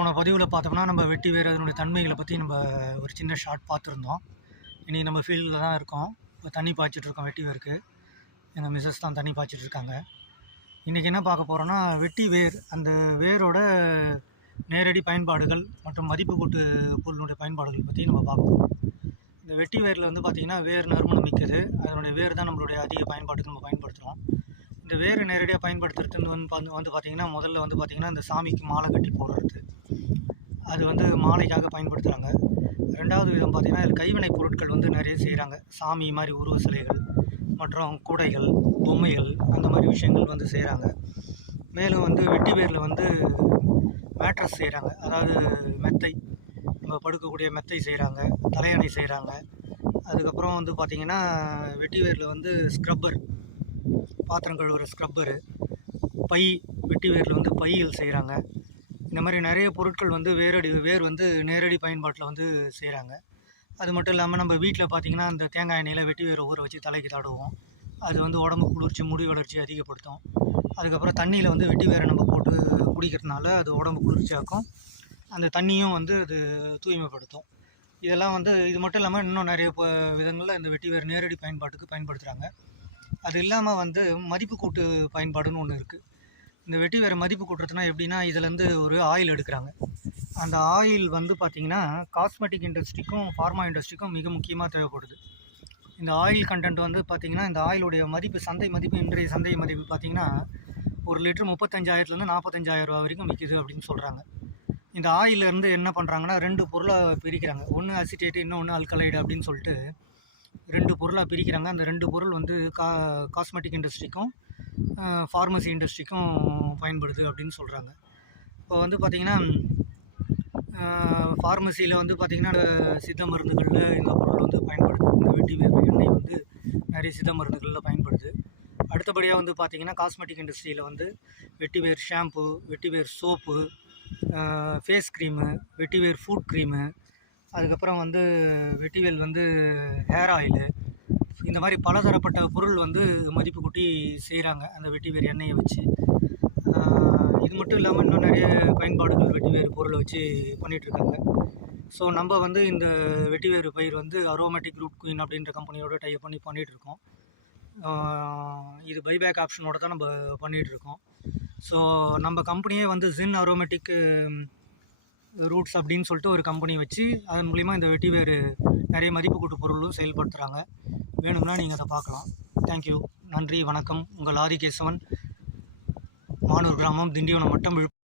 போன பதிவில் பார்த்தோம்னா நம்ம வெட்டி வேர் அதனுடைய தன்மைகளை பற்றி நம்ம ஒரு சின்ன ஷார்ட் பார்த்துருந்தோம். இன்றைக்கி நம்ம ஃபீல்டில் தான் இருக்கோம். இப்போ தண்ணி பாய்ச்சிட்ருக்கோம். வெட்டி வேருக்கு எங்கள் மிஸ்ஸஸ் தான் தண்ணி பாய்ச்சிட்ருக்காங்க. இன்றைக்கி என்ன பார்க்க போகிறோன்னா, வெட்டி வேர் அந்த வேரோட நேரடி பயன்பாடுகள் மற்றும் மதிப்பு கூட்டு பொருளுடைய பயன்பாடுகள் பற்றி நம்ம பார்க்கணும். இந்த வெட்டி வேரில் வந்து பார்த்திங்கன்னா வேர் நறுமணம் மிக்கது. அதனுடைய வேர் தான் நம்மளுடைய அதிக பயன்பாட்டுக்கு நம்ம பயன்படுத்துகிறோம். இந்த வேரை நேரடியாக பயன்படுத்துறதுன்னு வந்து பார்த்திங்கன்னா முதல்ல வந்து பார்த்திங்கன்னா இந்த சாமிக்கு மாலை கட்டி போடுறது, அது வந்து மாலைக்காக பயன்படுத்துகிறாங்க. ரெண்டாவது விதம் பார்த்திங்கன்னா இதில் கைவினைப் பொருட்கள் வந்து நிறைய செய்கிறாங்க. சாமி மாதிரி உருவ சிலைகள் மற்றும் கூடைகள், பொம்மைகள், அந்த மாதிரி விஷயங்கள் வந்து செய்கிறாங்க. மேலும் வந்து வெட்டி வேரில் வந்து மேட்ரஸ் செய்கிறாங்க. அதாவது மெத்தை, நம்ம படுக்கக்கூடிய மெத்தை செய்கிறாங்க, தலையணை செய்கிறாங்க. அதுக்கப்புறம் வந்து பார்த்திங்கன்னா வெட்டி வேரில் வந்து ஸ்க்ரப்பர், பாத்திரம் கழுவுற ஸ்க்ரப்பரு, பை, வெட்டி வேரில் வந்து பைகள் செய்கிறாங்க. இந்த மாதிரி நிறைய பொருட்கள் வந்து வேர் வந்து நேரடி பயன்பாட்டில் வந்து செய்கிறாங்க. அது மட்டும் இல்லாமல் நம்ம வீட்டில் பார்த்திங்கன்னா அந்த தேங்காய் எண்ணெயில் வெட்டி வேரை ஊற வச்சு தலைக்கு தடவுவோம். அது வந்து உடம்பு குளிர்ச்சி, முடி வளர்ச்சி அதிகப்படுத்தும். அதுக்கப்புறம் தண்ணியில் வந்து வெட்டி வேரை நம்ம போட்டு குடிக்கிறதுனால அது உடம்பு குளிர்ச்சியாக்கும். அந்த தண்ணியும் வந்து அது தூய்மைப்படுத்தும். இதெல்லாம் வந்து இது மட்டும் இல்லாமல் இன்னும் நிறைய விதங்களில் இந்த வெட்டி வேர் நேரடி பயன்பாட்டுக்கு பயன்படுத்துகிறாங்க. அது இல்லாமல் வந்து மதிப்பு கூட்டு பயன்பாடுன்னு ஒன்று இருக்குது. இந்த வெட்டி வேறு மதிப்பு கூட்டுறதுனா எப்படின்னா, இதிலேருந்து ஒரு ஆயில் எடுக்கிறாங்க. அந்த ஆயில் வந்து பார்த்திங்கன்னா காஸ்மெட்டிக் இண்டஸ்ட்ரிக்கும் ஃபார்மா இண்டஸ்ட்ரிக்கும் மிக முக்கியமாக தேவைப்படுது. இந்த ஆயில் கண்டென்ட் வந்து பார்த்திங்கன்னா இந்த ஆயிலுடைய மதிப்பு, சந்தை மதிப்பு, இன்றைய சந்தை மதிப்பு பார்த்திங்கன்னா 1 லிட்டர் 35,000லேருந்து 45,000 ரூபா வரைக்கும் விற்கிது அப்படின்னு சொல்கிறாங்க. இந்த ஆயிலேருந்து என்ன பண்ணுறாங்கன்னா 2 பொருளாக பிரிக்கிறாங்க. ஒன்று அசிட்டேட்டு, இன்னொன்று அல்கலைடு அப்படின்னு சொல்லிட்டு 2 பொருளாக பிரிக்கிறாங்க. அந்த 2 பொருள் வந்து காஸ்மெட்டிக் இண்டஸ்ட்ரிக்கும் ஃபார்மசி இண்டஸ்ட்ரிக்கும் பயன்படுது அப்படின்னு சொல்கிறாங்க. இப்போ வந்து பார்த்திங்கன்னா ஃபார்மசியில் வந்து பார்த்திங்கன்னா சித்த மருந்துகளில் இந்த பொருள் வந்து பயன்படுது. இந்த வெட்டி வேர் எண்ணெய் வந்து நிறைய சித்த மருந்துகளில் பயன்படுது. அடுத்தபடியாக வந்து பார்த்திங்கன்னா காஸ்மெட்டிக் இண்டஸ்ட்ரியில் வந்து வெட்டி வேர் ஷாம்பு, வெட்டி வேர் சோப்பு, ஃபேஸ் க்ரீமு, வெட்டி வேர் ஃபுட் க்ரீமு, அதுக்கப்புறம் வந்து வெட்டிவேல் வந்து ஹேர் ஆயிலு, இந்த மாதிரி பலதரப்பட்ட பொருள் வந்து மதிப்பு கூட்டி செய்கிறாங்க அந்த வெட்டிவேர் எண்ணெயை வச்சு. இது மட்டும் இல்லாமல் இன்னும் நிறைய பயன்பாடுகள் வெட்டிவேர் பொருளை வச்சு பண்ணிகிட்ருக்காங்க. ஸோ நம்ம வந்து இந்த வெட்டிவேர் பயிர் வந்து அரோமேட்டிக் ரூட் குயின் அப்படின்ற கம்பெனியோட டைப் பண்ணி பண்ணிகிட்ருக்கோம். இது பைபேக் ஆப்ஷனோட தான் நம்ம பண்ணிகிட்ருக்கோம். ஸோ நம்ம கம்பெனியே வந்து ஜின் அரோமேட்டிக் ரூட்ஸ் அப்படின்னு சொல்லிட்டு ஒரு கம்பெனி வச்சு அதன் மூலிமா இந்த வெட்டி வேறு நிறைய மதிப்பு கூட்டு பொருளும் செயல்படுத்துகிறாங்க. வேணும்னா நீங்கள் அதை பார்க்கலாம். தேங்க்யூ. நன்றி, வணக்கம். உங்கள் ஆதிகேசவன், மானூர் கிராமம், திண்டிவனம் வட்டம்,